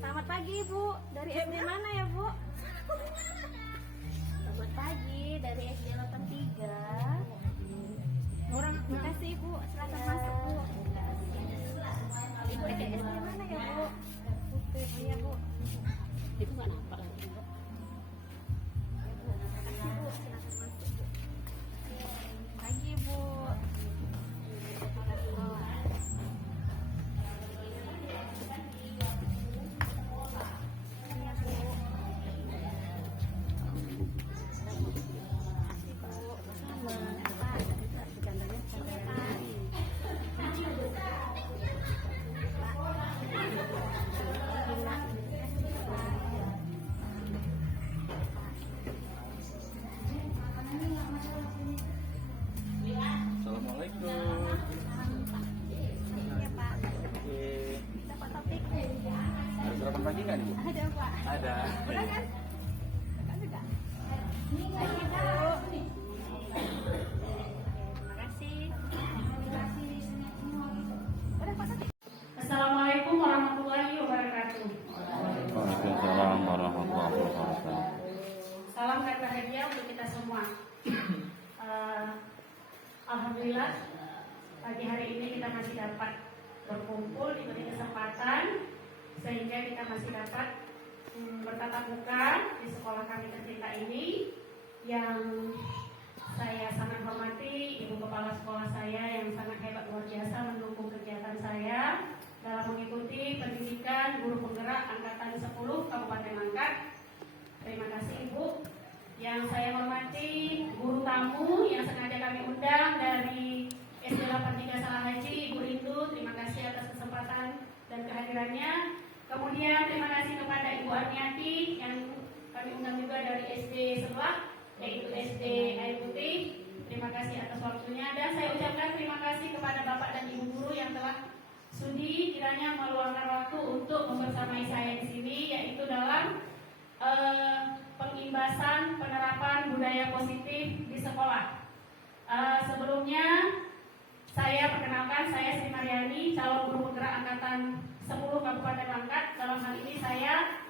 Selamat pagi Ibu. Dari SD mana ya Bu? Selamat pagi dari SD 83. Terima kasih Ibu. Silakan masuk Bu. Ibu SD mana ya Bu? Iya Bu. Itu nggak nampak lagi. Terima kasih Bu. Silakan masuk Bu. Pagi Bu. Assalamualaikum. Iya Pak. Oke. Kita Pak Taufik. Ada sarapan pagi nggak nih Bu? Ada Pak. Ada. Udah kan? Kan sudah. Pagi Bu. Terima kasih. Udah Pak Taufik. Assalamualaikum warahmatullahi wabarakatuh. Waalaikumsalam warahmatullahi wabarakatuh. Salam bahagia untuk kita semua. Alhamdulillah pagi hari ini kita masih dapat berkumpul, diberi kesempatan sehingga kita masih dapat bertatap muka di sekolah kami tercinta ini, yang saya sangat hormati Ibu Kepala Sekolah saya yang sangat hebat luar biasa mendukung kegiatan saya dalam mengikuti pendidikan guru penggerak angkatan 10 Kabupaten Langkat. Terima kasih Ibu. Yang saya hormati guru tamu yang sengaja kami undang dari SD 83 Salah Haji, Ibu Rindu, terima kasih atas kesempatan dan kehadirannya. Kemudian terima kasih kepada Ibu Arniati yang kami undang juga dari SD sebelah, yaitu SD Air Putih. Terima kasih atas waktunya, dan saya ucapkan terima kasih kepada Bapak dan Ibu guru yang telah sudi kiranya meluangkan waktu untuk membersamai saya di sini, yaitu dalam pengimbasan penerapan budaya positif di sekolah. Sebelumnya saya perkenalkan, saya Sri Mariani, calon guru penggerak angkatan 10 Kabupaten Langkat. Dalam hal ini saya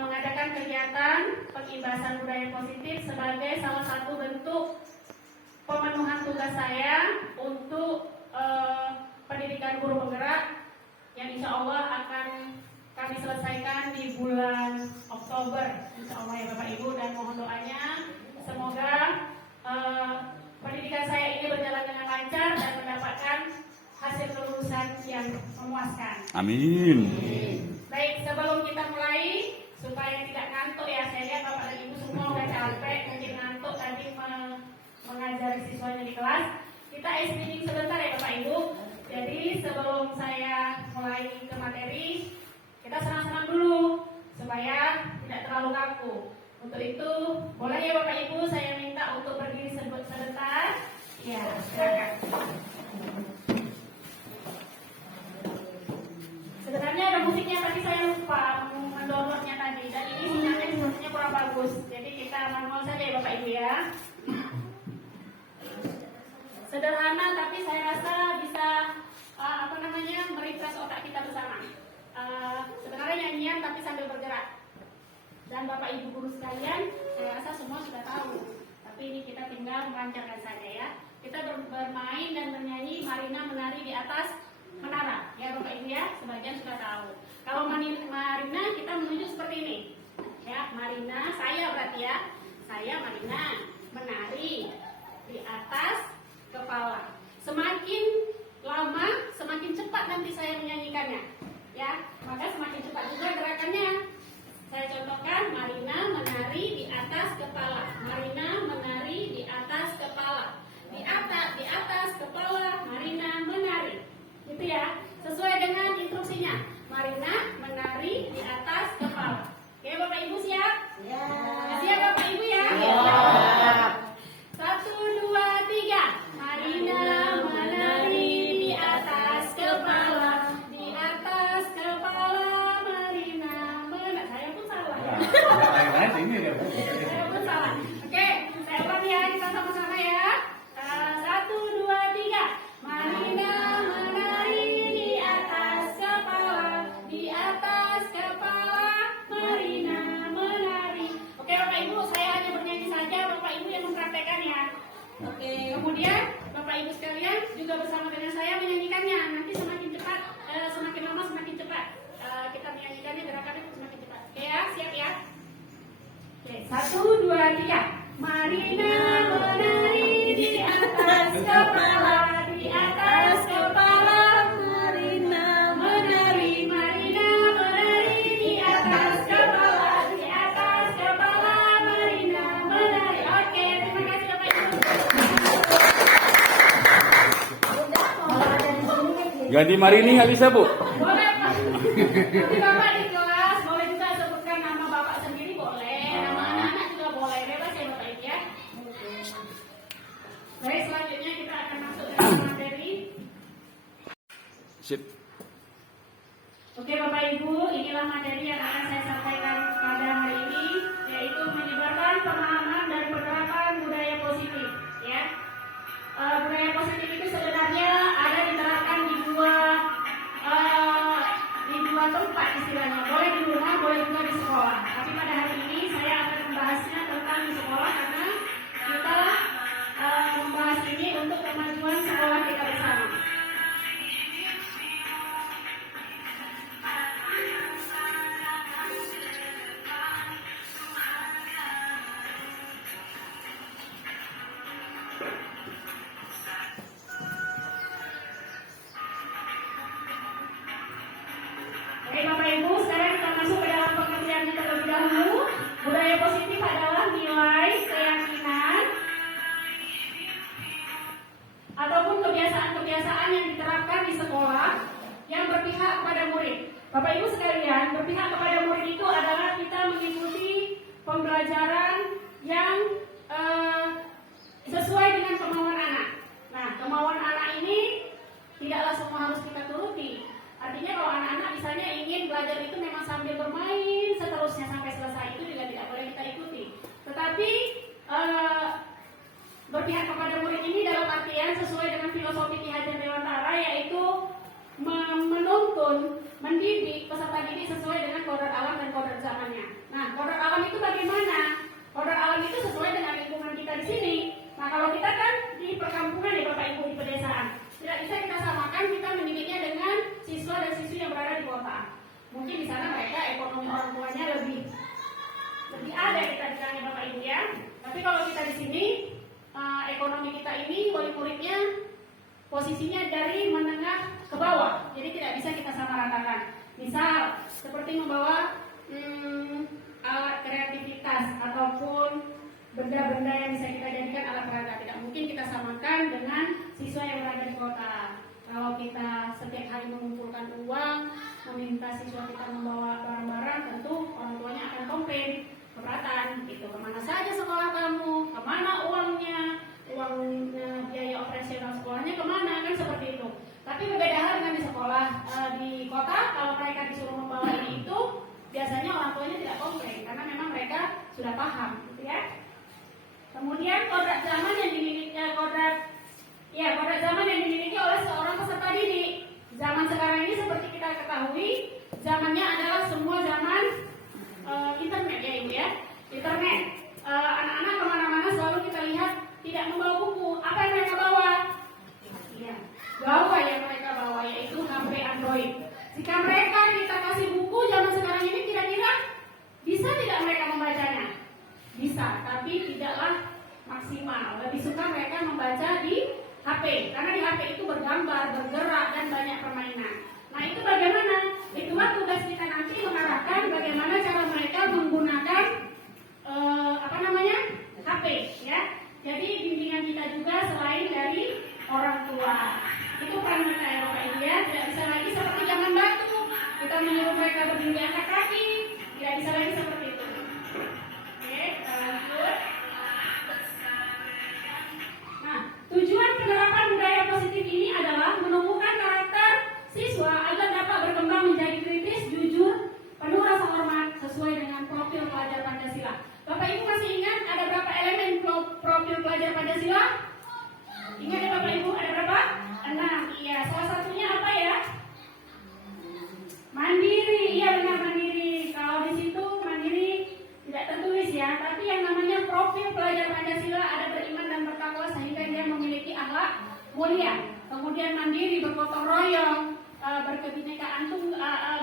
mengadakan kegiatan pengimbasan budaya positif sebagai salah satu bentuk pemenuhan tugas saya untuk pendidikan guru penggerak yang insya Allah akan kami selesaikan di bulan Oktober, insya Allah ya Bapak Ibu, dan mohon doanya semoga pendidikan saya ini berjalan dengan lancar dan mendapatkan hasil kelulusan yang memuaskan. Amin. Baik, sebelum kita mulai, supaya tidak ngantuk ya, saya lihat Bapak dan Ibu semua udah capek, mungkin ngantuk tadi mengajari siswanya di kelas. Kita speaking sebentar ya Bapak Ibu. Jadi sebelum saya mulai ke materi, kita senang-senang dulu supaya tidak terlalu kaku. Untuk itu, boleh ya Bapak Ibu saya minta untuk berdiri sebentar. Ya, silakan. Sebenarnya ada musiknya, tadi saya lupa mendownloadnya tadi, dan ini sinyalnya sepertinya kurang bagus. Jadi kita manual saja ya Bapak Ibu ya. Sederhana tapi saya rasa bisa merefresh otak kita bersama. Sebenarnya nyanyian tapi sambil bergerak. Dan Bapak Ibu guru sekalian, saya rasa semua sudah tahu. Tapi ini kita tinggal melancarkan saja ya. Kita bermain dan bernyanyi Marina menari di atas menara. Ya Bapak Ibu ya, sebagian sudah tahu. Kalau Marina kita menuju seperti ini. Ya, Marina, saya berarti ya. Saya Marina menari di atas kepala. Semakin lama, semakin cepat nanti saya menyanyikannya. Ya, maka semakin cepat juga gerakannya. Saya contohkan, Marina menari di atas kepala. Marina menari di atas kepala. Di atas kepala, Marina menari. Gitu ya, sesuai dengan instruksinya. Marina menari di atas kepala. Oke, Bapak Ibu siap? Ya. Siap Bapak Ibu ya? Ya. 1, 2, 3. juga bersama dengan saya menyanyikannya. Nanti semakin cepat, semakin lama semakin cepat. Kita menyanyikannya gerakannya semakin cepat. Oke ya, siap ya? Oke, 1, 2, 3. Marina menari di atas kepala, di atas kepala. Marina menari, Marina menari di atas kepala, di atas kepala. Marina menari. Oke, terima kasih Bapak Ibu. Ganti Marini nggak bisa, Bu? Boleh Pak. Nanti Bapak di kelas boleh juga sebutkan nama Bapak sendiri boleh, nama anak-anak juga boleh, bebas ya Bapak Ibu ya. Baik, selanjutnya kita akan masuk ke materi. Sip. Oke Bapak Ibu, inilah materi yang akan saya sampaikan pada hari ini, yaitu menyebarkan pemahaman dan penerapan budaya positif. Ya, budaya positif itu sebenarnya ada diterapkan di dua tempat istilahnya, boleh di rumah, boleh juga di sekolah. Tapi pada hari ini saya akan membahasnya tentang di sekolah karena kita membahas ini untuk kemajuan sekolah kita bersama. Oke Bapak Ibu, sekarang kita masuk ke dalam pengertiannya terlebih dahulu. Budaya positif adalah nilai, keyakinan, ataupun kebiasaan-kebiasaan yang diterapkan di sekolah yang berpihak kepada murid. Bapak Ibu sekalian, berpihak kepada murid itu adalah kita mengikuti pembelajaran yang sesuai dengan kemauan anak. Nah, kemauan anak ini tidaklah semua harus kita turuti. Artinya kalau anak-anak misalnya ingin belajar itu memang sambil bermain seterusnya sampai selesai, itu juga tidak boleh kita ikuti. Tetapi berpihak kepada murid ini dalam artian sesuai dengan filosofi Ki Hajar Dewantara, yaitu menuntun, mendidik peserta didik sesuai dengan kodrat alam dan kodrat zamannya. Nah, kodrat alam itu bagaimana? Kodrat alam itu sesuai dengan lingkungan kita di sini. Nah, kalau kita kan di perkampungan ya Bapak Ibu, di pedesaan, tidak bisa kita samakan kita mendidiknya dengan siswa dan siswi yang berada di kota. Mungkin di sana mereka ekonomi orang tuanya lebih ada kita bilangnya Bapak Ibu ya. Tapi kalau kita di sini ekonomi kita ini wali muridnya posisinya dari menengah ke bawah, jadi tidak bisa kita samaratakan. Misal seperti membawa alat kreativitas ataupun benda-benda yang bisa kita jadikan alat peraga, tidak mungkin kita samakan dengan siswa yang berada di kota. Kalau kita setiap hari mengumpulkan uang, meminta siswa kita membawa barang-barang, tentu orang tuanya akan komplain, keberatan gitu. Kemana saja sekolah kamu? Kemana uangnya? Biaya operasional sekolahnya kemana? Kan seperti itu. Tapi berbeda hal dengan di sekolah di kota, kalau mereka disuruh membawa ini itu, biasanya orang tuanya tidak komplain karena memang mereka sudah paham, gitu ya. Kemudian kodrat zaman yang dimiliki kodrat zaman yang dimiliki oleh seorang peserta didik. Zaman sekarang ini seperti kita ketahui, zamannya adalah semua zaman internet ya Ibu ya. Internet. Anak-anak kemana-mana selalu kita lihat tidak membawa buku. Apa yang mereka bawa? Iya, bawa yang mereka bawa yaitu HP Android. Jika mereka kita kasih buku zaman sekarang ini, kira-kira bisa tidak mereka membacanya? Bisa, tapi tidaklah maksimal. Lebih suka mereka membaca di HP, karena di HP itu bergambar, bergerak, dan banyak permainan. Nah itu bagaimana? Itulah tugas kita nanti mengarahkan bagaimana cara mereka menggunakan HP, ya. Jadi bimbingan kita juga selain dari orang tua. Itu peran mereka ya Bapak Ibu ya. Tidak bisa lagi seperti zaman batu. Kita menyuruh mereka berdiri angkat kaki. Tidak bisa lagi seperti itu. Oke, lanjut. Nah, tujuan penerapan budaya positif ini adalah menumbuhkan karakter siswa agar dapat berkembang menjadi kritis, jujur, mulia, kemudian mandiri, bergotong royong, berkebinekaan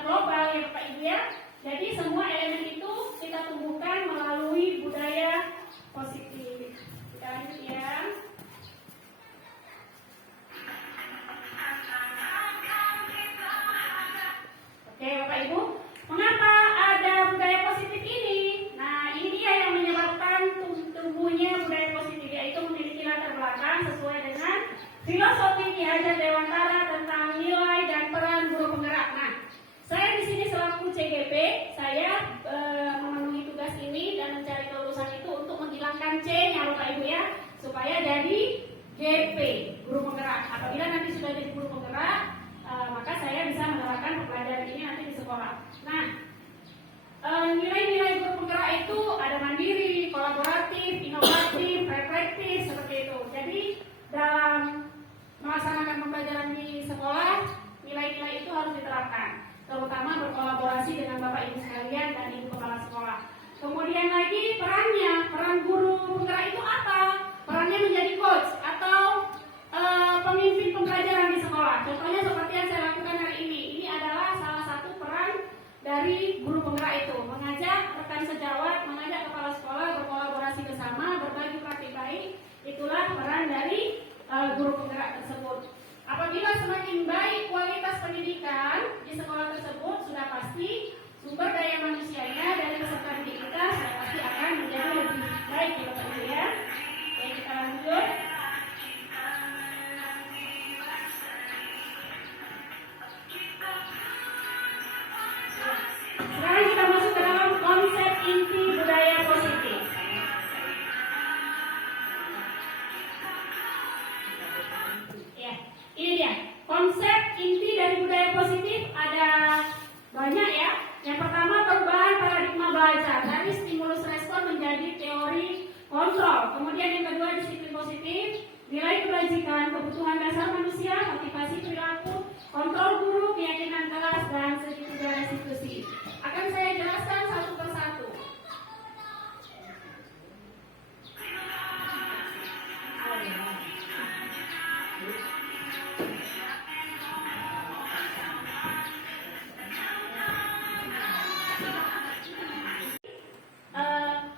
global ya Bapak Ibu ya. Jadi semua elemen itu kita tumbuhkan melalui budaya positif. Kita lanjut ya. Oke Bapak Ibu, mengapa ada budaya positif ini? Nah ini dia yang menyebabkan tumbuhnya budaya positif, yaitu memiliki latar belakang sesuai dengan filosofi Ki Hajar Dewantara tentang nilai dan peran guru penggerak. Nah, saya di sini selaku CGP, saya memenuhi tugas ini dan mencari kelulusan itu untuk menghilangkan C-nya Bapak Ibu ya, supaya jadi GP, guru penggerak. Apabila nanti sudah jadi guru penggerak, maka saya bisa menerapkan pembelajaran ini nanti di sekolah. Nah, nilai-nilai guru penggerak itu ada mandiri, kolaboratif, inovatif, reflektif, seperti itu. Jadi dalam melaksanakan pembelajaran di sekolah, nilai-nilai itu harus diterapkan, terutama berkolaborasi dengan Bapak Ibu sekalian dan Ibu Kepala Sekolah. Kemudian lagi peran guru penggerak itu apa? Perannya menjadi coach atau pemimpin pembelajaran di sekolah. Contohnya seperti yang saya lakukan hari ini. Ini adalah salah satu peran dari guru penggerak itu, mengajak rekan sejawat, mengajak kepala sekolah berkolaborasi bersama, berbagi praktik baik. Itulah peran dari guru penggerak tersebut. Apabila semakin baik kualitas pendidikan di sekolah tersebut, sudah pasti sumber daya manusianya dari peserta didik kita sudah pasti akan menjadi lebih baik ya Bapak Ibu ya. Oke, kita lanjut. Sekarang kita masuk ke dalam konsep inti budaya positif. Ya, ini dia. Konsep inti dari budaya positif ada banyak ya. Yang pertama, perubahan paradigma belajar dari stimulus respon menjadi teori kontrol. Kemudian yang kedua, disiplin positif, nilai kebajikan, kebutuhan dasar manusia, motivasi perilaku, kontrol guru, keyakinan kelas, dan segitiga restitusi. Akan saya jelaskan satu persatu.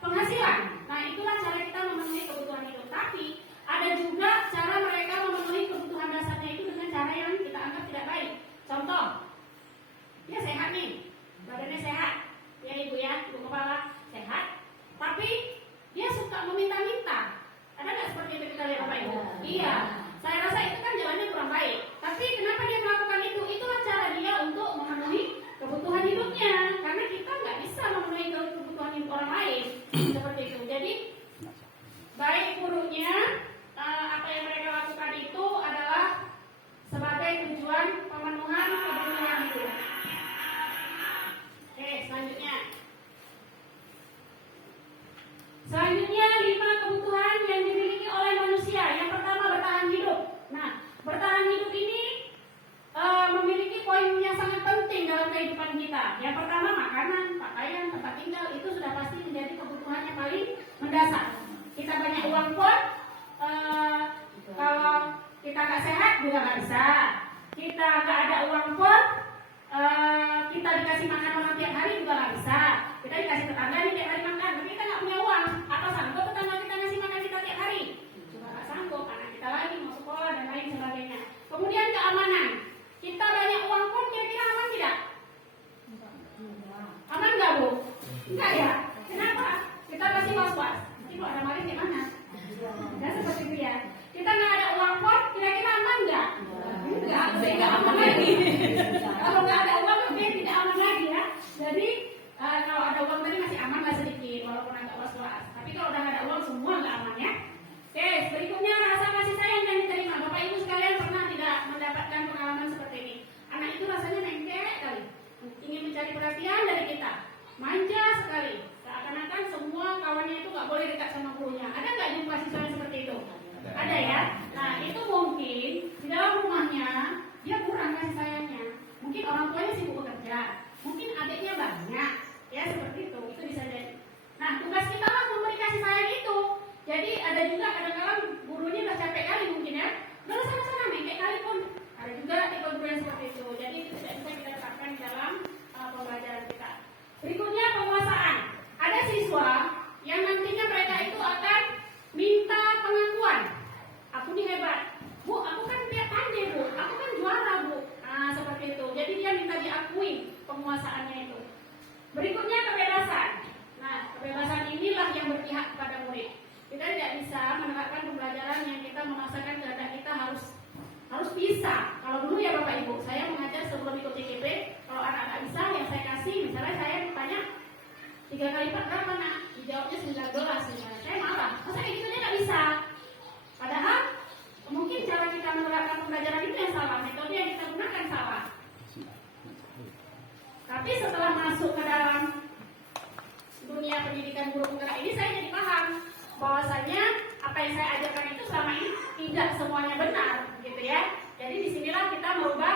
Penghasilan. Nah, itulah cara kita memenuhi kebutuhan hidup. Tapi ada juga cara mereka memenuhi kebutuhan dasarnya itu dengan cara yang kita anggap tidak baik. Contoh, dia sehat nih, badannya sehat, ya Ibu ya, Ibu Kepala sehat, tapi dia suka meminta-minta. Ada nggak seperti itu kita lihat Bapak Ibu? Iya, saya rasa itu kan jalannya kurang baik. Tapi kenapa dia melakukan itu? Itulah cara dia untuk memenuhi kebutuhan hidupnya. Karena kita nggak bisa memenuhi kebutuhan hidup orang lain seperti itu. Jadi baik buruknya apa yang mereka lakukan itu adalah sebagai tujuan pemenuhan kebutuhan hidup. Oke, selanjutnya. Selanjutnya 5 kebutuhan yang dimiliki oleh manusia. Yang pertama, bertahan hidup. Nah, bertahan hidup ini memiliki poin yang sangat penting dalam kehidupan kita. Yang pertama, makanan, pakaian, tempat tinggal, itu sudah pasti menjadi kebutuhan yang paling mendasar. Kita banyak uang pun, kalau kita nggak sehat juga nggak bisa. Kita nggak ada uang pun, kita dikasih makan orang tiap hari juga nggak bisa. Kita dikasih tetangga nih tiap hari makan, tapi kita nggak punya uang. Apa sanggup tetangga kita ngasih makan kita tiap hari? Juga nggak sanggup, anak kita lagi mau sekolah dan lain sebagainya. Kemudian keamanan. Kita banyak uang pun kira-kira aman tidak? Aman nggak Bu? Enggak ya? Kenapa? Kita masih was-was. Ibu ada maling di mana? Dan seperti itu ya. Kita nggak ada uang pun kira-kira aman nggak? Enggak, nggak aman lagi. Kalau nggak ada uang lebih tidak aman lagi ya. Jadi kalau ada uang tadi masih aman lah sedikit. penguasaannya itu. Berikutnya kebebasan. Nah, kebebasan inilah yang berpihak kepada murid. Kita tidak bisa menerapkan pembelajaran yang kita memaksakan kehendak kita harus bisa. Kalau dulu ya Bapak Ibu, saya mengajar sebelum ikut CKP, kalau anak nggak bisa yang saya kasih, misalnya saya tanya 3 kali 4 berapa nak? Dijawabnya 19 misalnya. Saya marah, masa kayak gitu dia nggak bisa. Padahal mungkin cara kita menerapkan pembelajaran itu yang salah, metode yang kita gunakan salah. Tapi setelah masuk ke dalam dunia pendidikan guru penggerak ini, saya jadi paham bahwasanya apa yang saya ajarkan itu selama ini tidak semuanya benar, gitu ya. Jadi disinilah kita merubah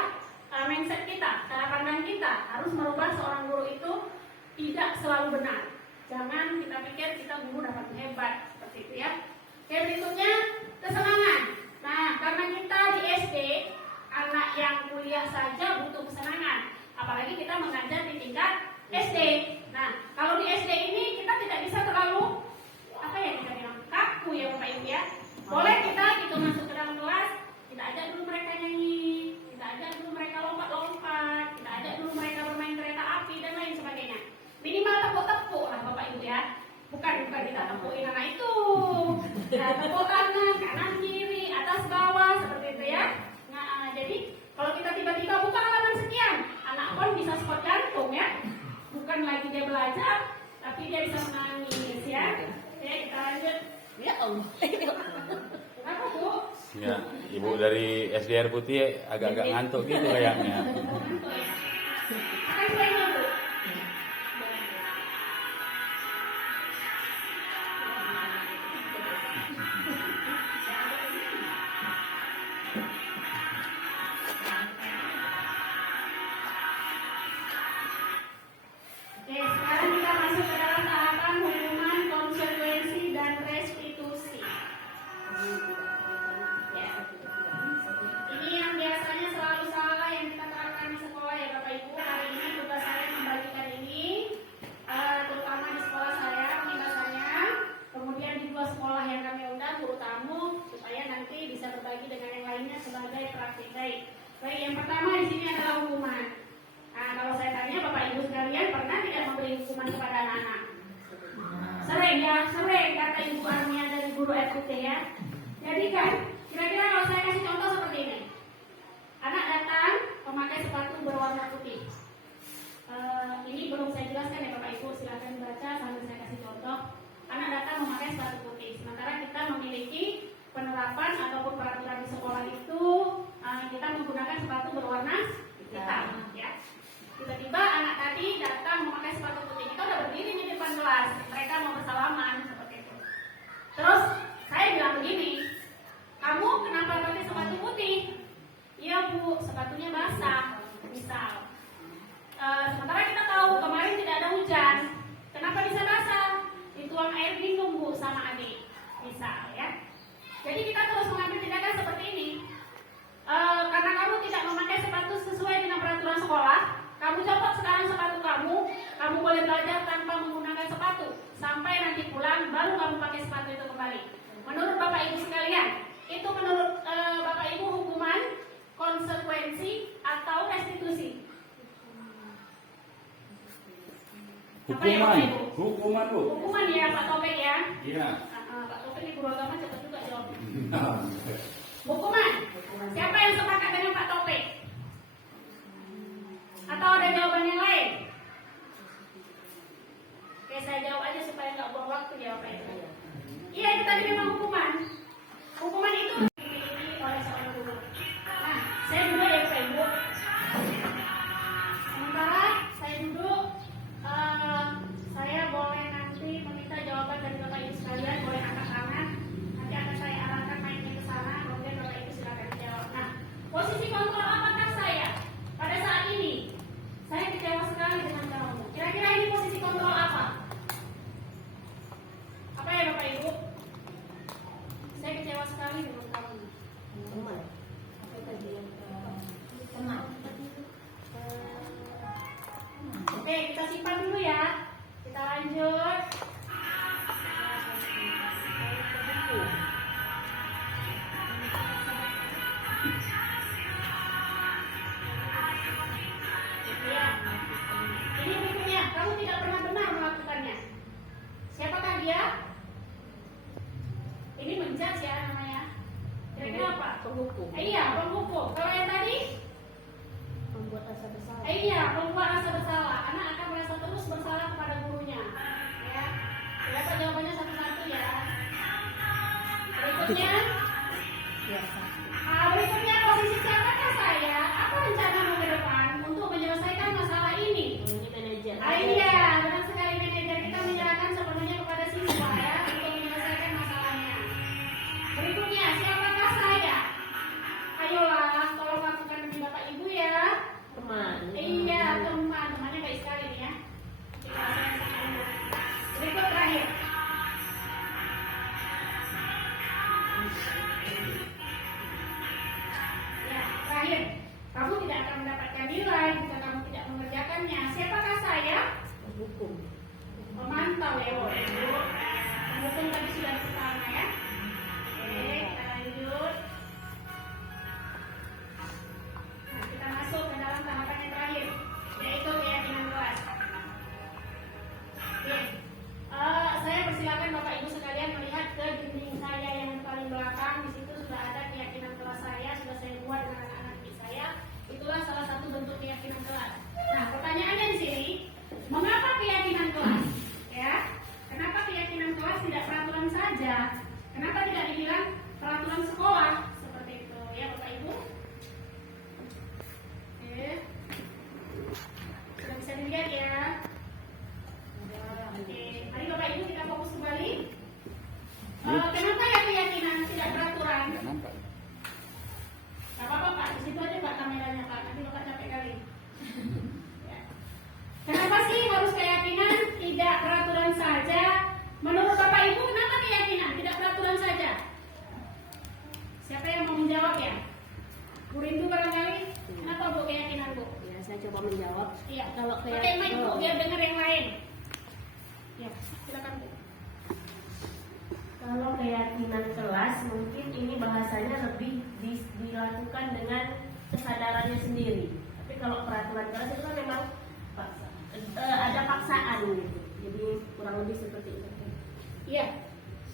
mindset kita, cara pandang kita. Harus merubah seorang guru itu tidak selalu benar. Jangan kita pikir kita guru dapat hebat seperti itu ya. Oke, berikutnya kesenangan. Nah, karena kita di SD, anak yang kuliah saja butuh kesenangan. Apalagi kita mengajar di tingkat SD. Nah, kalau di SD ini kita tidak bisa terlalu apa ya kita bilang kaku ya Bapak Ibu ya. Boleh kita gitu masuk ke dalam kelas, kita ajak dulu mereka nyanyi, kita ajak dulu mereka lompat-lompat, kita ajak dulu mereka bermain kereta api dan lain sebagainya. Minimal tepuk-tepuk lah Bapak Ibu ya. Bukan kita tepukin anak itu. Nah, tepuk kanan kiri, atas bawah seperti itu ya. Nah, jadi kalau kita tiba-tiba buka halaman sekian, anak pun bisa spot jantung ya. Bukan lagi dia belajar, tapi dia bisa menangis ya. Oke, kita lanjut. Ya Allah. Apa Bu? Ya, Ibu dari SDR Putih agak-agak ngantuk gitu kayaknya. Ngantuk ya. Akan saya Bu. Oke, sekarang kita masuk ke dalam tahapan hukuman, konsekuensi, dan restitusi. Ya. Ini yang biasanya selalu salah yang kita terapkan di sekolah ya Bapak Ibu. Hari ini tugas saya membagikan ini, terutama di sekolah saya pembahasannya. Kemudian di 2 sekolah yang kami undang guru tamu supaya nanti bisa berbagi dengan yang lainnya sebagai praktik baik. Baik, yang pertama di sini adalah hukuman. Nah, kalau saya tanya Bapak Ibu sekalian pernah tidak memberi hukuman kepada anak-anak? Sering ya, sering kata Ibu Armia dari guru FUT ya. Jadi kan, kira-kira kalau saya kasih contoh seperti ini. Anak datang memakai sepatu berwarna putih. Ini belum saya jelaskan ya Bapak Ibu, silakan dibaca sambil saya kasih contoh. Anak datang memakai sepatu putih. Sementara kita memiliki penerapan ataupun peraturan di sekolah itu kita menggunakan sepatu berwarna hitam ya. Tiba-tiba anak tadi datang memakai sepatu putih. Kita udah berdiri di depan kelas, mereka mau bersalaman seperti itu. Terus saya bilang begini, kamu kenapa pakai sepatu putih? Iya Bu, sepatunya basah. Misal, sementara kita tahu kemarin tidak ada hujan. Kenapa bisa basah? Dituang air minum Bu sama adik. Misal ya. Jadi kita terus mengambil tindakan seperti ini. Karena kamu tidak memakai sepatu sesuai dengan peraturan sekolah, kamu copot sekarang sepatu kamu boleh belajar tanpa menggunakan sepatu. Sampai nanti pulang, baru kamu pakai sepatu itu kembali. Menurut Bapak Ibu sekalian, itu menurut Bapak Ibu hukuman, konsekuensi, atau restitusi? Hukuman Bu. Hukuman ya Pak Topik ya. Iya. Pak Topik di guru agama cepat juga jawab. Hukuman. Siapa yang sepakat dengan Pak Topik? Atau ada jawaban yang lain? Oke, saya jawab aja supaya nggak buang waktu jawabannya. Iya, itu tadi memang hukuman. Hukuman itu dimiliki oleh seorang guru. Nah, saya duduk ya Pak Ibu. Sementara saya duduk, saya boleh nanti meminta jawaban dari Bapak Ibu sekalian, boleh angkat tangan. Nanti akan saya arahkan mainnya ke sana, kemudian Bapak Ibu silakan dijawab. Nah, posisi kontrol apakah saya pada saat ini? Saya kecewa sekali dengan kamu. Kira-kira ini posisi kontrol apa? Apa ya Bapak Ibu? Saya kecewa sekali dengan kamu. Teman. Apa tadi yang teman? Oke, kita simpan dulu ya. Kita lanjut. hukum. Kalau yang tadi, Membuat rasa bersalah. iya, membuat rasa bersalah. Anak akan merasa terus bersalah kepada gurunya. Ya, dapat jawabannya satu-satu ya. Berikutnya, Biasa. berikutnya posisi siapakah saya? Apa rencanamu ke depan untuk menyelesaikan masalah ini? Ini manajer. Iya, benar sekali manajer, kita menyerahkan sepenuhnya kepada siswa ya untuk menyelesaikan masalahnya. Berikutnya, siapakah saya? Ayolah, tolong lakukan demi Bapak Ibu ya. Teman. Iya, teman-temannya baik sekali nih ya. Berikut terakhir. Ya, terakhir. Kamu tidak akan mendapatkan nilai jika kamu tidak mengerjakannya. Siapakah saya? Hukum. Memantau ya, Bapak Ibu. Menghukum tadi sudah pertama ya. Oke, kita lanjut. Nah, kita masuk ke dalam tahapan yang terakhir, yaitu keyakinan kelas. Oke, saya persilakan Bapak Ibu sekalian melihat ke dinding saya yang paling belakang. Di situ sudah ada keyakinan kelas saya, sudah saya buat dengan anak-anak saya. Itulah salah satu bentuk keyakinan kelas. Nah, pertanyaannya di sini, mengapa keyakinan kelas? Ya, kenapa keyakinan kelas tidak peraturan saja? Kenapa tidak dibilang peraturan sekolah seperti itu? Ya, Bapak Ibu. Oke, sudah bisa dilihat ya. Oke, mari Bapak Ibu kita fokus kembali. Kenapa ya keyakinan tidak peraturan? Nggak nampak. Gak apa-apa Pak, di situ aja Pak kameranya Pak, nanti Bapak capek kali. Ya. Kenapa sih harus keyakinan tidak peraturan saja? Menurut Bapak Ibu, kenapa keyakinan tidak peraturan saja? Siapa yang mau menjawab ya? Bu Rindu barangkali? Kenapa Bu keyakinan Bu? Ya, saya coba menjawab. Iya, Kalau pakai mic Bu, kalau- biar dengar yang lain. Ya, silakan Bu. Kalau keyakinan kelas mungkin ini bahasanya lebih dilakukan dengan kesadarannya sendiri. Tapi kalau peraturan kelas itu kan memang ada paksaan gitu. Jadi kurang lebih seperti itu. Iya,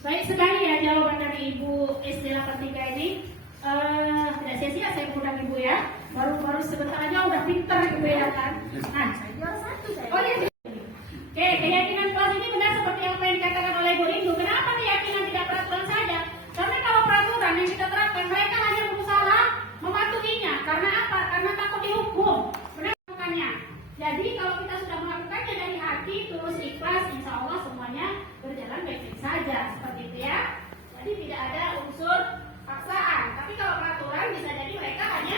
baik sekali ya jawaban dari Ibu SD 83 ini. Tidak sia-sia saya mengundang Ibu ya. Baru sebentar aja udah pinter Ibu ya kan. Nah, Saya juara 1 saya. oh iya. Oke, keyakinan kelas ini benar seperti apa yang dikatakan oleh Bu Rindu. Kenapa keyakinan tidak peraturan saja? Karena kalau peraturan yang kita terapkan, mereka hanya berusaha mematuhinya. Karena apa? Karena takut dihukum. Benar bukannya? Jadi kalau kita sudah melakukannya dari hati, tulus ikhlas, insya Allah semuanya berjalan baik-baik saja. Seperti itu ya. Jadi tidak ada unsur paksaan. Tapi kalau peraturan bisa jadi mereka hanya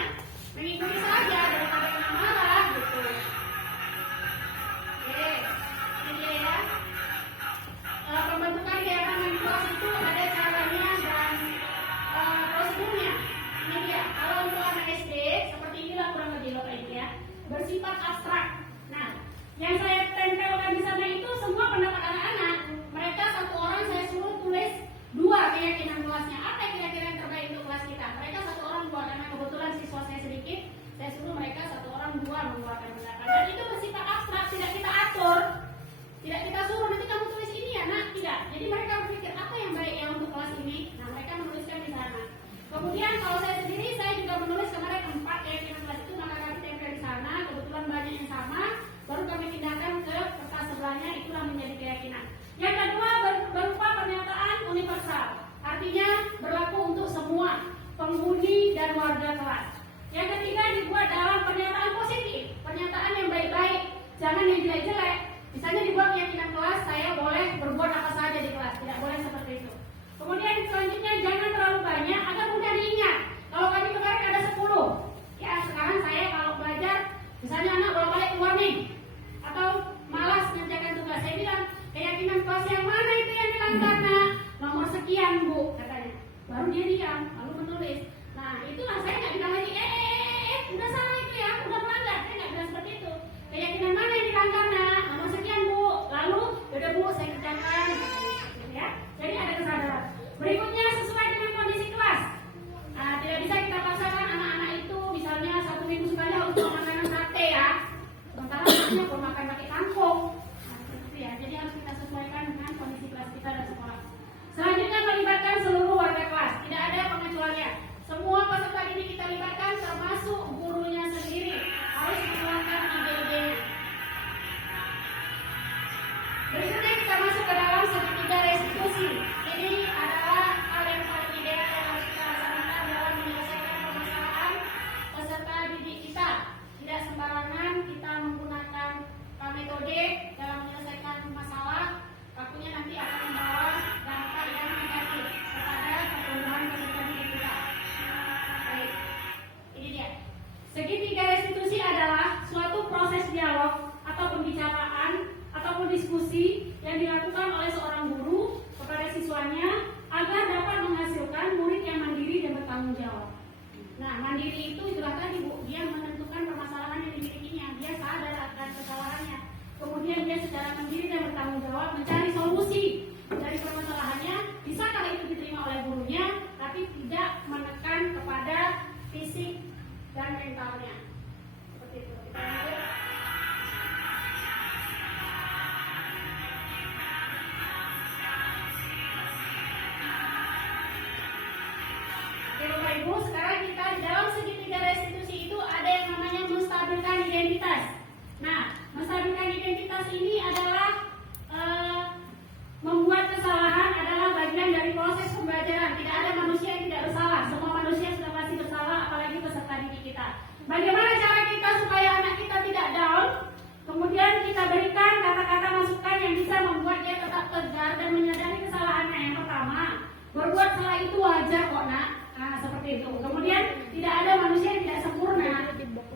mengikuti saja daripada kena marah gitu. Oke, ini dia ya. Pembentukan keyakinan kelas itu ada caranya dan prosedurnya. Ini dia. Kalau untuk anak SD seperti inilah kurang lebih Bapak Ibu ya. Bersifat abstrak. Nah, yang saya tempelkan di sana itu semua pendapat anak-anak. Mereka satu orang saya suruh tulis 2 keyakinan kelasnya. Apa keyakinan yang terbaik untuk kelas kita? Mereka satu orang buat, karena kebetulan siswa saya sedikit. Saya suruh mereka satu orang 2 mengeluarkan pendapat. Dan itu bersifat abstrak, tidak kita atur. Tidak kita suruh nanti kamu tulis ini ya nak, tidak. Jadi mereka berpikir apa yang baik ya untuk kelas ini. Nah mereka menuliskan di sana. Kemudian kalau saya sendiri saya juga menulis kemarin 4 keyakinan kelas itu, maka kami tempel di sana. Kebetulan banyak yang sama. Baru kami pindahkan ke kertas sebelahnya, itulah menjadi keyakinan. Yang kedua berupa pernyataan universal, artinya berlaku untuk semua penghuni dan warga kelas. Yang ketiga dibuat dalam pernyataan positif, pernyataan yang baik-baik, jangan yang jelek-jelek. Misalnya dibuat keyakinan kelas, saya boleh berbuat apa saja di kelas, tidak boleh seperti itu. Kemudian selanjutnya jangan terlalu banyak agar mudah diingat. Kalau Segitiga restitusi adalah suatu proses dialog atau pembicaraan ataupun diskusi yang dilakukan oleh seorang guru kepada siswanya agar dapat menghasilkan murid yang mandiri dan bertanggung jawab. Nah, mandiri itu itulah tadi Bu, dia menentukan permasalahan yang dimilikinya, dia sadar akan kesalahannya. Kemudian dia secara mandiri dan bertanggung jawab mencari solusi dari permasalahannya. Bisakah itu diterima oleh gurunya, tapi tidak menekan kepada fisik dan mentalnya. Seperti itu. Oke Bapak Ibu, sekarang kita di dalam segitiga restitusi itu ada yang namanya menstabilkan identitas. Nah, menstabilkan identitas ini adalah membuat kesalahan adalah bagian dari proses pembelajaran. Tidak ada manusia yang tidak bersalah. Semua manusia sudah pasti bersalah, apalagi peserta didik kita. Bagaimana cara kita supaya anak kita tidak down? Kemudian kita berikan kata-kata masukan yang bisa membuat dia tetap tegar dan menyadari kesalahannya. Yang pertama, berbuat salah itu wajar kok nak. Nah, seperti itu. Kemudian tidak ada manusia yang tidak sempurna.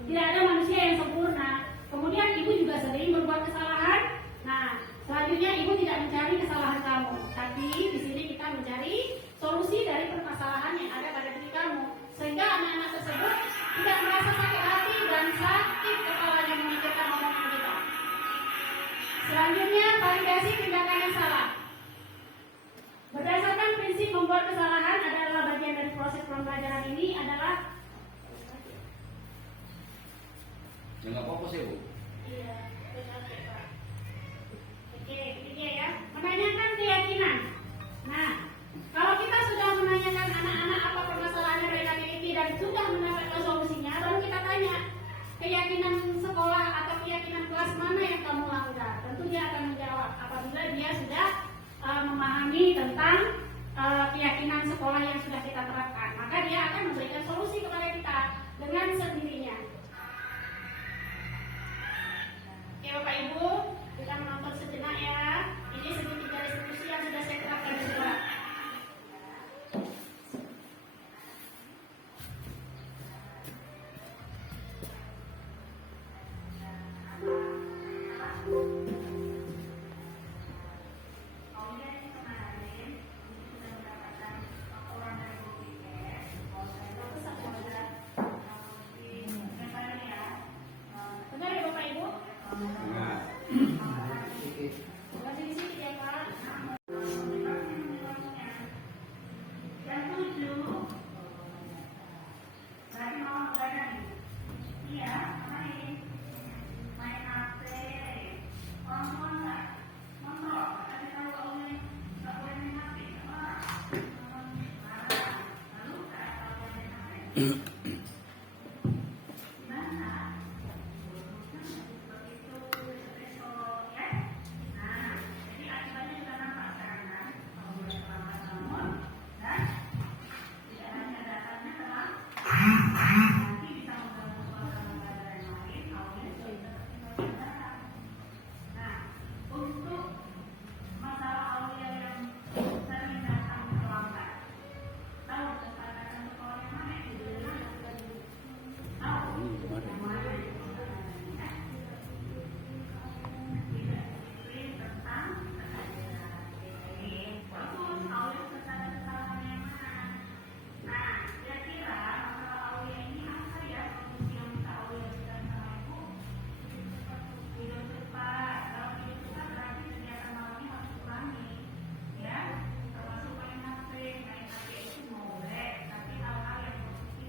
Tidak ada manusia yang sempurna. Kemudian ibu juga sering berbuat kesalahan. Nah, selanjutnya ibu tidak mencari kesalahan kamu, tapi di sini kita mencari solusi dari permasalahan yang ada pada diri kamu, sehingga anak-anak tersebut tidak merasa sakit hati dan sakit kepalanya memikirkan omongan kita. Selanjutnya, validasi tindakan yang salah. Berdasarkan prinsip membuat kesalahan adalah bagian dari proses pembelajaran ini adalah Ya nggak apa-apa sih Bu. iya, benar Pak. Oke, ini ya, menanyakan keyakinan. Nah, kalau kita sudah menanyakan anak-anak apa permasalahan yang mereka miliki dan sudah mendapatkan solusinya, baru kita tanya keyakinan sekolah atau keyakinan kelas mana yang kamu langgar. Tentu dia akan menjawab apabila dia sudah memahami tentang keyakinan sekolah yang sudah kita terapkan. Maka dia akan memberikan solusi kepada kita dengan sendirinya. Oke Bapak Ibu, kita menonton sejenak ya. Ini segitiga restitusi yang sudah saya terapkan di sekolah. Benar ya Bapak Ibu? Masih di sini ya Pak. Yang 7 dari mau begadang. Iya, main HP. Orang nggak kontrol. Tapi kalau kamu nggak boleh main HP, lalu kalau main HP.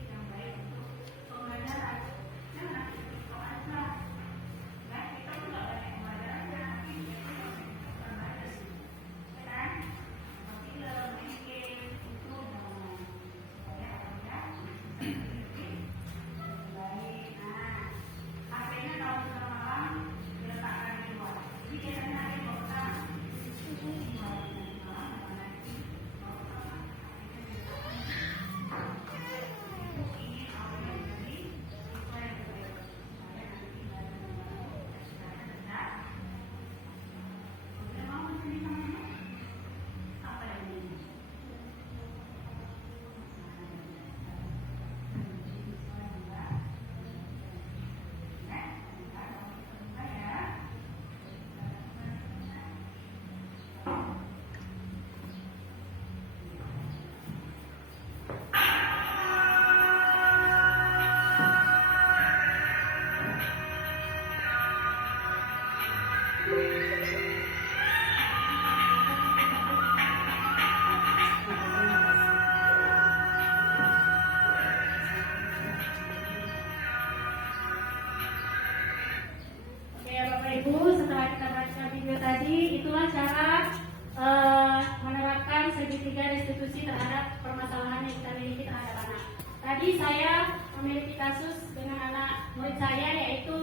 memiliki kasus dengan anak murid saya, yaitu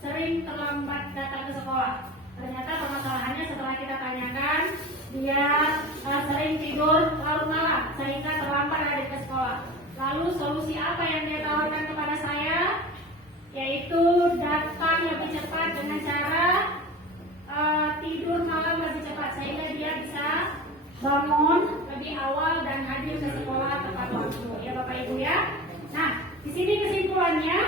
sering terlambat datang ke sekolah. Ternyata permasalahannya setelah kita tanyakan, dia sering tidur larut malam sehingga terlambat ada ke sekolah. Lalu solusi apa yang dia tawarkan kepada saya? Yaitu datang lebih cepat dengan cara tidur malam lebih cepat sehingga dia bisa bangun lebih awal dan hadir ke sekolah tepat waktu. Ya Bapak Ibu ya. Nah, di sini kesimpulannya,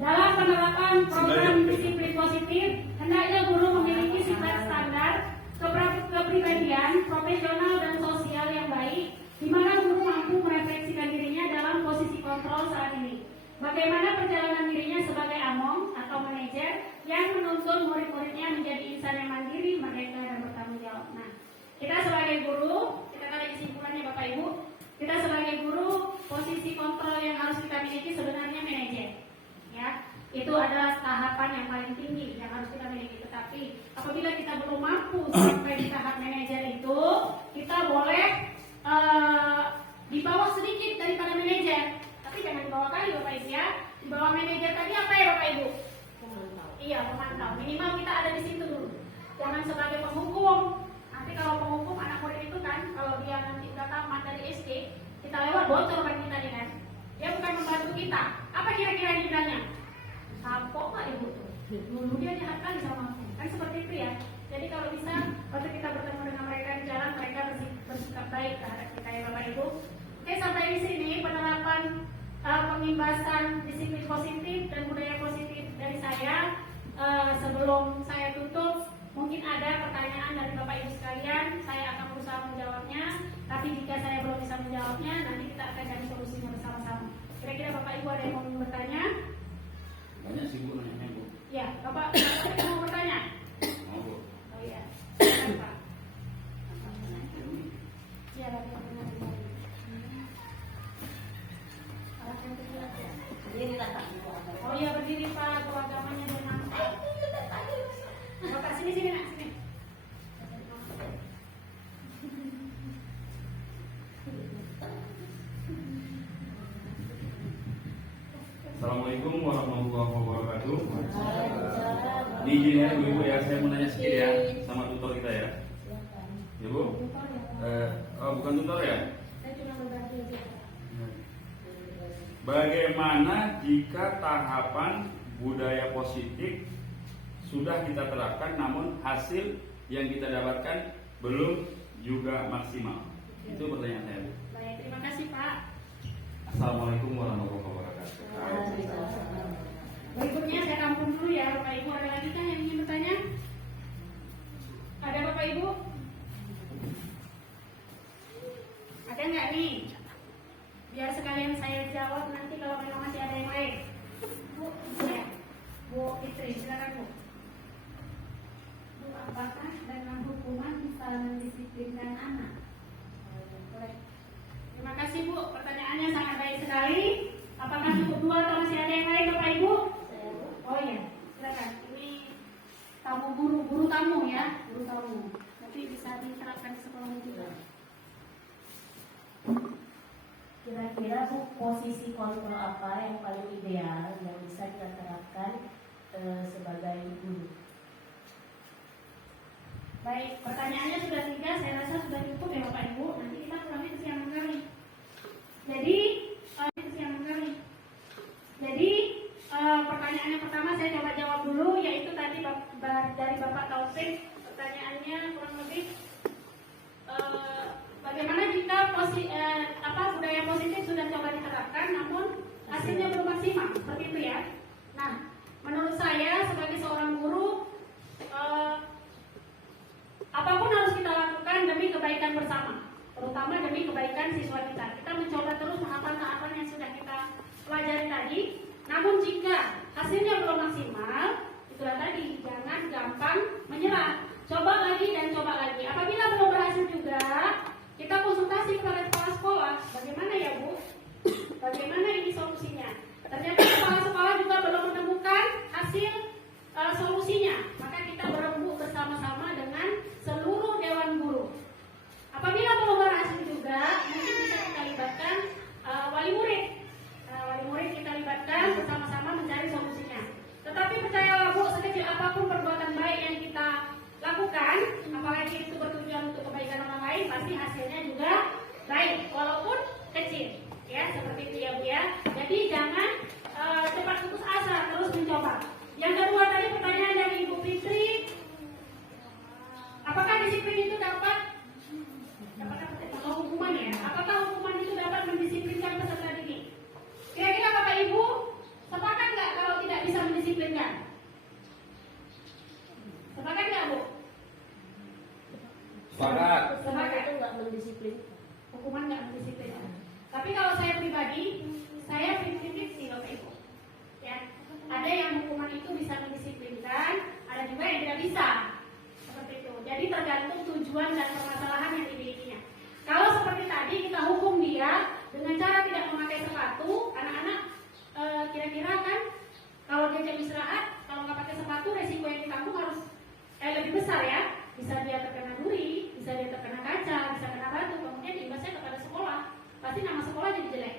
dalam penerapan program disiplin positif, hendaknya guru memiliki sifat standar, kepribadian, profesional dan sosial yang baik, di mana guru mampu merefleksikan dirinya dalam posisi kontrol saat ini. Bagaimana perjalanan dirinya sebagai among atau manajer yang menuntun murid-muridnya menjadi insan yang mandiri, merdeka dan bertanggung jawab. Nah, kita sebagai guru, kita tarik kesimpulannya Bapak Ibu, kita sebagai guru, posisi kontrol yang harus kita miliki sebenarnya manajer. Ya, itu adalah tahapan yang paling tinggi yang harus kita miliki. Tetapi apabila kita belum mampu sampai di tahap manajer itu, kita boleh di bawah sedikit daripada manajer. Tapi jangan di bawah kali Bapak Ibu ya. Di bawah manajer tadi apa ya Bapak Ibu? Iya, pemantau. Minimal kita ada di situ dulu. Jangan sebagai penghukum. Nanti kalau penghukum anak murid itu kan, kalau dia nanti udah tamat dari SD, kita lewat bocor kan kita nih kan. Dia bukan membantu kita. Apa kira-kira yang dibilangnya? Kapok Pak Ibu tuh. Dulu dia jahat kali sama aku. Kan seperti itu ya. Jadi kalau bisa waktu kita bertemu dengan mereka di jalan, mereka bersikap baik terhadap kita ya Bapak Ibu. Oke, sampai di sini penerapan pengimbasan disiplin positif dan budaya positif dari saya. Sebelum saya tutup, mungkin ada pertanyaan dari Bapak Ibu sekalian. Saya akan berusaha menjawabnya. Tapi jika saya belum bisa menjawabnya, nanti kita akan cari solusinya bersama-sama. Kira-kira Bapak Ibu ada yang mau bertanya? Banyak sih Bu nanya Bu. Ya, Bapak mau bertanya? Mau Bu. Oh iya. Silakan, Pak. Iya, lagi benar. Alat yang kecil aja. Oh iya, berdiri Pak, guru agamanya dan nampak. Bapak sini nak, sini. Assalamualaikum warahmatullahi wabarakatuh. Ini izin ya Ibu ya, saya mau nanya sedikit ya sama tutor kita ya. Ibu? Bukan tutor ya? Saya cuma membantu aja. Bagaimana jika tahapan budaya positif sudah kita terapkan namun hasil yang kita dapatkan belum juga maksimal? Itu pertanyaan saya Bu. Baik, terima kasih Pak. Assalamualaikum warahmatullahi wabarakatuh. Berikutnya saya tampung dulu ya Bapak Ibu. Ada lagi kan yang ingin bertanya? Ada Bapak Ibu? Ada nggak nih? Biar sekalian saya jawab nanti kalau memang masih ada yang lain. Bu, ya. Bu Fitri, silakan Bu. Bu, apakah dengan hukuman bisa mendisiplinkan anak? Boleh. Terima kasih Bu, pertanyaannya sangat baik sekali. Apakah cukup dua atau masih ada yang lain Bapak Ibu? Oh iya, silakan. Ini tamu guru tamu ya, guru tamu. Nanti bisa diterapkan di sekolah juga. Kira-kira Bu, posisi kontrol apa yang paling ideal yang bisa kita terapkan sebagai guru? Baik, pertanyaannya sudah 3, saya rasa sudah cukup ya Bapak Ibu. Nanti kita pulangnya ke siang hari. Jadi pertanyaan yang pertama saya coba jawab dulu, yaitu tadi dari Bapak Taufik. Pertanyaannya kurang lebih bagaimana jika budaya positif sudah coba diterapkan namun hasilnya belum maksimal, seperti itu ya. Nah, menurut saya sebagai seorang guru, apapun harus kita lakukan demi kebaikan bersama, terutama demi kebaikan siswa kita. Kita mencoba terus menghafal tahapan yang sudah kita pelajari tadi. Namun jika hasilnya belum maksimal, itulah tadi, jangan gampang menyerah. Coba lagi dan coba lagi. Apabila belum berhasil juga, kita konsultasi kepada kepala sekolah. Bagaimana ya Bu? Bagaimana ini solusinya? Ternyata kepala sekolah juga belum menemukan hasil solusinya. Maka kita berembuk bersama-sama dengan seluruh dewan guru. Apabila belum berhasil juga, mungkin bisa kita libatkan wali murid. Wali jam istirahat, kalau nggak pakai sepatu, resiko yang ditanggung harus lebih besar ya. Bisa dia terkena duri, bisa dia terkena kaca, bisa kena batu, kemudian imbasnya kepada sekolah. Pasti nama sekolah jadi jelek.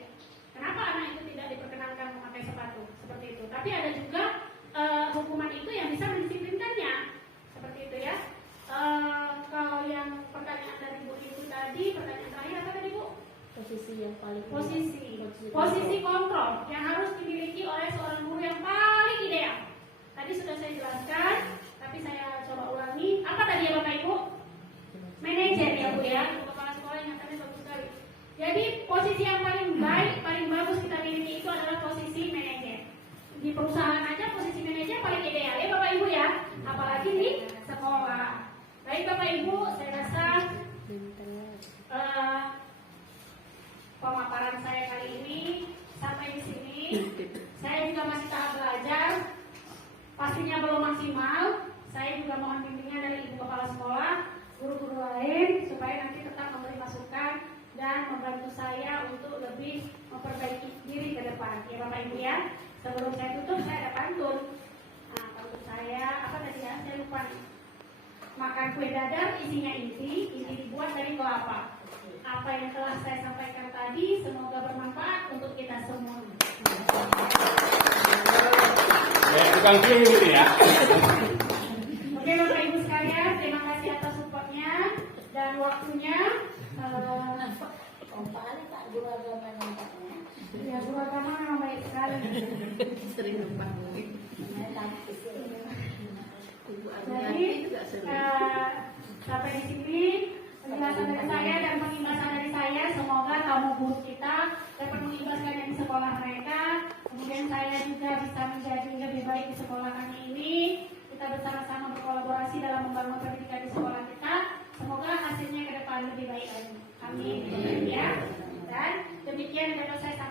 Kenapa anak itu tidak diperkenankan memakai sepatu? Seperti itu. Tapi ada juga hukuman itu yang bisa mendisiplinkannya. Seperti itu ya. Kalau yang pertanyaan dari Bu itu tadi, pertanyaan terakhir apa tadi Bu? Posisi yang paling Posisi kontrol yang harus dimiliki oleh seorang guru yang paling ideal. Tadi sudah saya jelaskan, tapi saya coba ulangi. Apa tadi ya Bapak Ibu? Manajer ya Bu ya. Kepala sekolah ingatannya bagus sekali. Jadi posisi yang paling baik, paling bagus kita miliki itu adalah posisi manajer. Di perusahaan aja posisi manajer paling ideal ya Bapak Ibu ya. Apalagi di sekolah. Baik Bapak Ibu, saya rasa pemaparan saya kali ini sampai di sini. Saya juga masih tahap belajar, pastinya belum maksimal. Saya juga mohon bimbingan dari Ibu Kepala Sekolah, guru-guru lain, supaya nanti tetap memberi masukan dan membantu saya untuk lebih memperbaiki diri ke depan. Ya Bapak Ibu ya. Sebelum saya tutup, saya ada pantun. Nah, pantun saya apa tadi ya? Saya lupa nih. Makan kue dadar isinya inti dibuat dari kelapa. Apa yang telah saya sampaikan tadi semoga bermanfaat untuk kita semua. Ya, tukang kue gitu ya. Oke Bapak Ibu sekalian, terima kasih atas supportnya dan waktunya. Ya, guru agama memang baik sekali. sering numpang. Jadi sampai di sini penjelasan dari saya dan pengimbasan dari saya. Semoga kamu guru kita dapat mengimbaskan yang di sekolah mereka. Kemudian saya juga bisa menjadi lebih baik di sekolah kami ini. Kita bersama-sama berkolaborasi dalam membangun pendidikan di sekolah kita. Semoga hasilnya ke depan lebih baik lagi. Amin. Ya. Dan demikian yang dapat saya sampaikan.